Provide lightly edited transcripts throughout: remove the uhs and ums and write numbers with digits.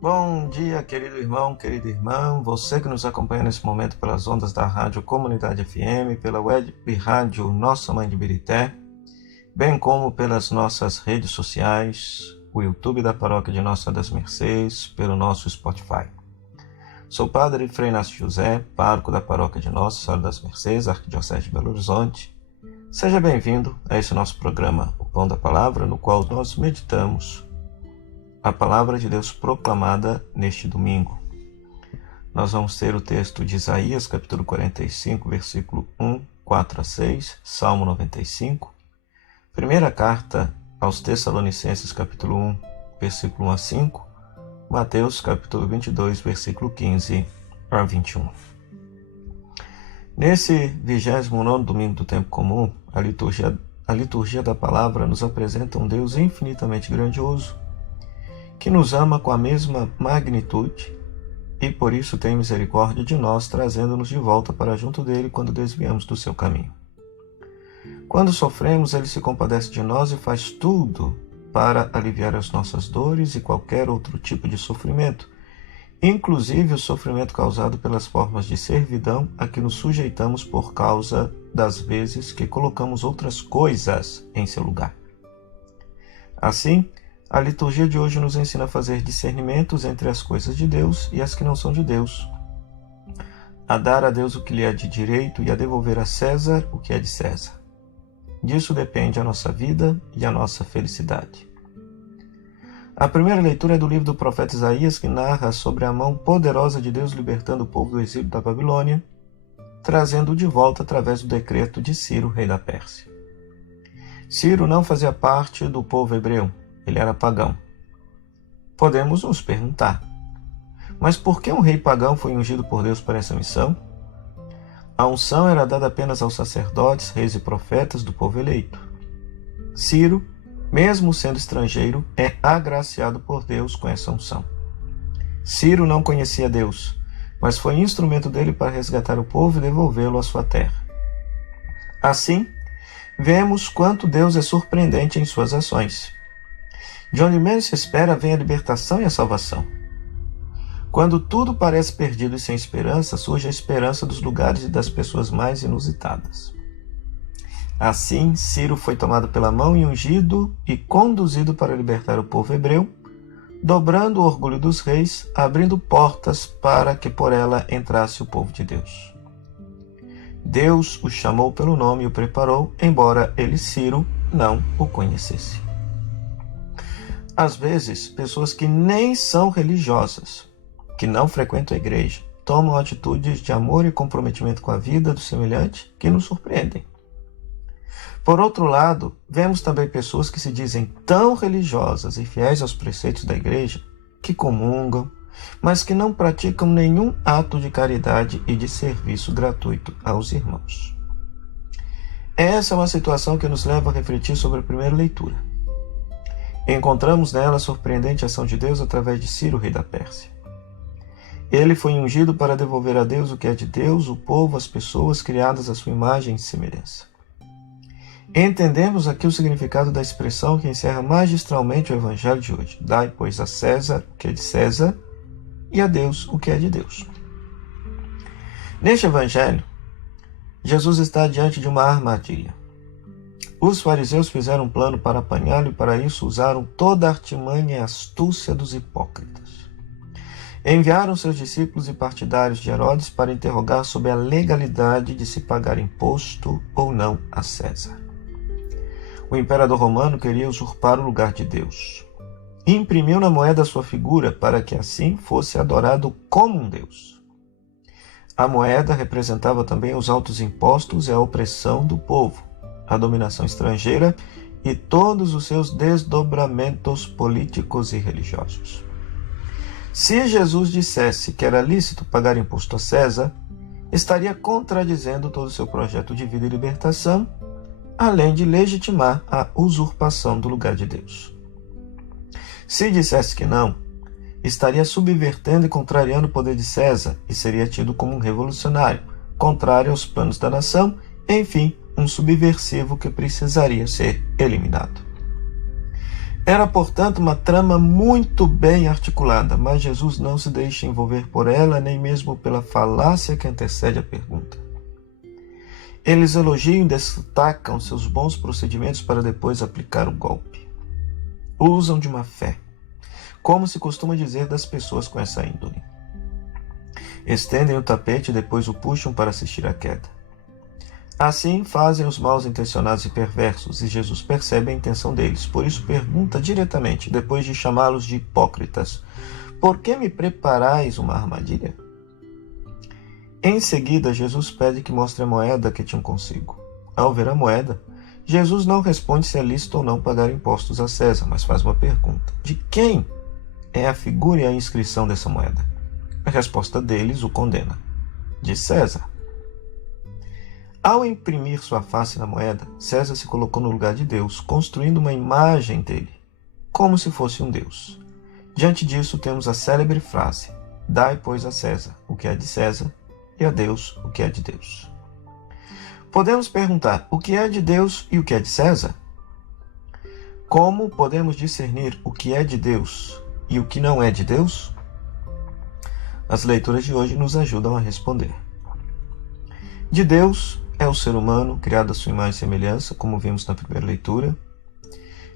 Bom dia, querido irmão, querida irmã, você que nos acompanha nesse momento pelas ondas da Rádio Comunidade FM, pela web rádio Nossa Mãe de Birité, bem como pelas nossas redes sociais, o YouTube da Paróquia de Nossa das Mercês, pelo nosso Spotify. Sou o Padre Frei Inácio José, pároco da Paróquia de Nossa Senhora das Mercês, Arquidiocese de Belo Horizonte. Seja bem-vindo a esse nosso programa, O Pão da Palavra, no qual nós meditamos a Palavra de Deus proclamada neste domingo. Nós vamos ter o texto de Isaías, capítulo 45, versículo 1, 4 a 6, Salmo 95, primeira carta aos Tessalonicenses, capítulo 1, versículo 1 a 5, Mateus, capítulo 22, versículo 15 a 21. Nesse 29º domingo do tempo comum, a liturgia da palavra nos apresenta um Deus infinitamente grandioso, que nos ama com a mesma magnitude e por isso tem misericórdia de nós, trazendo-nos de volta para junto dele quando desviamos do seu caminho. Quando sofremos, ele se compadece de nós e faz tudo para aliviar as nossas dores e qualquer outro tipo de sofrimento, inclusive o sofrimento causado pelas formas de servidão a que nos sujeitamos por causa das vezes que colocamos outras coisas em seu lugar. Assim, a liturgia de hoje nos ensina a fazer discernimentos entre as coisas de Deus e as que não são de Deus, a dar a Deus o que lhe é de direito e a devolver a César o que é de César. Disso depende a nossa vida e a nossa felicidade. A primeira leitura é do livro do profeta Isaías, que narra sobre a mão poderosa de Deus libertando o povo do exílio da Babilônia, trazendo-o de volta através do decreto de Ciro, rei da Pérsia. Ciro não fazia parte do povo hebreu, ele era pagão. Podemos nos perguntar, mas por que um rei pagão foi ungido por Deus para essa missão? A unção era dada apenas aos sacerdotes, reis e profetas do povo eleito. Ciro, mesmo sendo estrangeiro, é agraciado por Deus com essa unção. Ciro não conhecia Deus, mas foi instrumento dele para resgatar o povo e devolvê-lo à sua terra. Assim, vemos quanto Deus é surpreendente em suas ações. De onde menos se espera vem a libertação e a salvação. Quando tudo parece perdido e sem esperança, surge a esperança dos lugares e das pessoas mais inusitadas. Assim, Ciro foi tomado pela mão e ungido e conduzido para libertar o povo hebreu, dobrando o orgulho dos reis, abrindo portas para que por ela entrasse o povo de Deus. Deus o chamou pelo nome e o preparou, embora ele, Ciro, não o conhecesse. Às vezes, pessoas que nem são religiosas, que não frequentam a igreja, tomam atitudes de amor e comprometimento com a vida do semelhante que nos surpreendem. Por outro lado, vemos também pessoas que se dizem tão religiosas e fiéis aos preceitos da igreja, que comungam, mas que não praticam nenhum ato de caridade e de serviço gratuito aos irmãos. Essa é uma situação que nos leva a refletir sobre a primeira leitura. Encontramos nela a surpreendente ação de Deus através de Ciro, rei da Pérsia. Ele foi ungido para devolver a Deus o que é de Deus, o povo, as pessoas criadas à sua imagem e semelhança. Entendemos aqui o significado da expressão que encerra magistralmente o Evangelho de hoje. Dai, pois, a César o que é de César e a Deus o que é de Deus. Neste Evangelho, Jesus está diante de uma armadilha. Os fariseus fizeram um plano para apanhá-lo e para isso usaram toda a artimanha e astúcia dos hipócritas. Enviaram seus discípulos e partidários de Herodes para interrogar sobre a legalidade de se pagar imposto ou não a César. O imperador romano queria usurpar o lugar de Deus. Imprimiu na moeda sua figura para que assim fosse adorado como um Deus. A moeda representava também os altos impostos e a opressão do povo, a dominação estrangeira e todos os seus desdobramentos políticos e religiosos. Se Jesus dissesse que era lícito pagar imposto a César, estaria contradizendo todo o seu projeto de vida e libertação, além de legitimar a usurpação do lugar de Deus. Se dissesse que não, estaria subvertendo e contrariando o poder de César e seria tido como um revolucionário, contrário aos planos da nação, enfim, um subversivo que precisaria ser eliminado. Era, portanto, uma trama muito bem articulada, mas Jesus não se deixa envolver por ela, nem mesmo pela falácia que antecede a pergunta. Eles elogiam e destacam seus bons procedimentos para depois aplicar o golpe. Usam de uma fé, como se costuma dizer das pessoas com essa índole. Estendem o tapete e depois o puxam para assistir à queda. Assim fazem os mal intencionados e perversos, e Jesus percebe a intenção deles. Por isso pergunta diretamente, depois de chamá-los de hipócritas: por que me preparais uma armadilha? Em seguida, Jesus pede que mostre a moeda que tinham consigo. Ao ver a moeda, Jesus não responde se é lícito ou não pagar impostos a César, mas faz uma pergunta: de quem é a figura e a inscrição dessa moeda? A resposta deles o condena: de César. Ao imprimir sua face na moeda, César se colocou no lugar de Deus, construindo uma imagem dele, como se fosse um Deus. Diante disso, temos a célebre frase: dai, pois, a César o que é de César, e a Deus o que é de Deus. Podemos perguntar: o que é de Deus e o que é de César? Como podemos discernir o que é de Deus e o que não é de Deus? As leituras de hoje nos ajudam a responder. De Deus é o ser humano, criado à sua imagem e semelhança, como vimos na primeira leitura.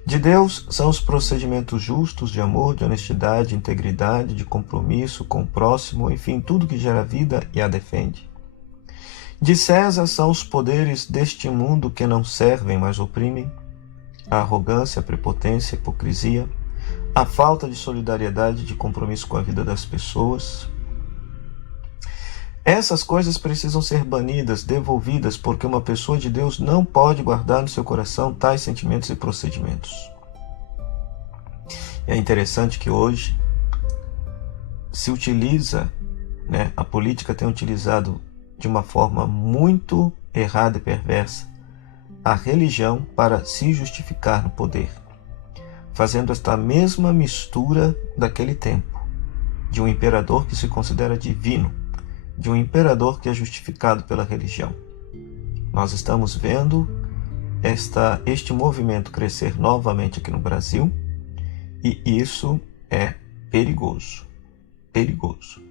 De Deus são os procedimentos justos de amor, de honestidade, de integridade, de compromisso com o próximo, enfim, tudo que gera vida e a defende. De César são os poderes deste mundo que não servem, mas oprimem, a arrogância, a prepotência, a hipocrisia, a falta de solidariedade e de compromisso com a vida das pessoas. Essas coisas precisam ser banidas, devolvidas, porque uma pessoa de Deus não pode guardar no seu coração tais sentimentos e procedimentos. É interessante que hoje se utiliza, a política tem utilizado de uma forma muito errada e perversa a religião para se justificar no poder, fazendo esta mesma mistura daquele tempo, de um imperador que se considera divino, de um imperador que é justificado pela religião. Nós estamos vendo este movimento crescer novamente aqui no Brasil, e isso é perigoso. Perigoso.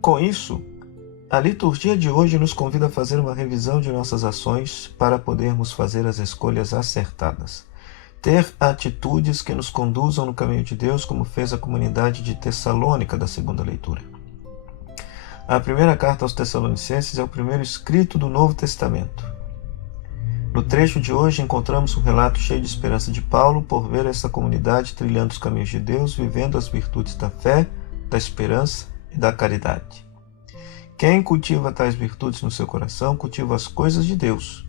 Com isso, a liturgia de hoje nos convida a fazer uma revisão de nossas ações para podermos fazer as escolhas acertadas. Ter atitudes que nos conduzam no caminho de Deus, como fez a comunidade de Tessalônica da segunda leitura. A primeira carta aos Tessalonicenses é o primeiro escrito do Novo Testamento. No trecho de hoje encontramos um relato cheio de esperança de Paulo por ver essa comunidade trilhando os caminhos de Deus, vivendo as virtudes da fé, da esperança e da caridade. Quem cultiva tais virtudes no seu coração, cultiva as coisas de Deus,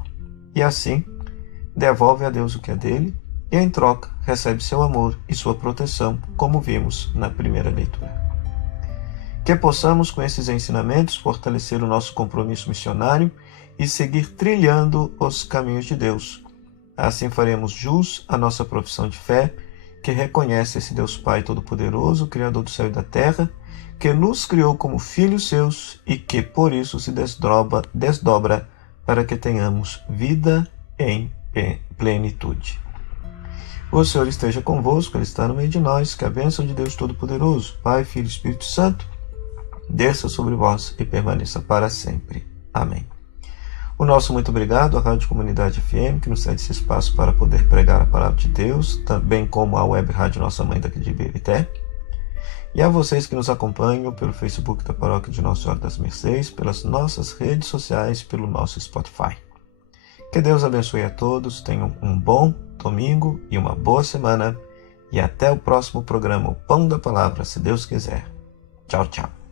e assim devolve a Deus o que é dele, e em troca recebe seu amor e sua proteção, como vimos na primeira leitura. Que possamos, com esses ensinamentos, fortalecer o nosso compromisso missionário e seguir trilhando os caminhos de Deus. Assim faremos jus à nossa profissão de fé, que reconhece esse Deus Pai Todo-Poderoso, Criador do céu e da terra, que nos criou como filhos seus e que, por isso, se desdobra para que tenhamos vida em plenitude. O Senhor esteja convosco, Ele está no meio de nós. Que a bênção de Deus Todo-Poderoso, Pai, Filho e Espírito Santo, desça sobre vós e permaneça para sempre. Amém. O nosso muito obrigado à Rádio Comunidade FM, que nos cede esse espaço para poder pregar a palavra de Deus, também como a Web Rádio Nossa Mãe daqui de Iberité. E a vocês que nos acompanham pelo Facebook da Paróquia de Nossa Senhora das Mercês, pelas nossas redes sociais, pelo nosso Spotify. Que Deus abençoe a todos, tenham um bom domingo e uma boa semana, e até o próximo programa, o Pão da Palavra, se Deus quiser. Tchau, tchau.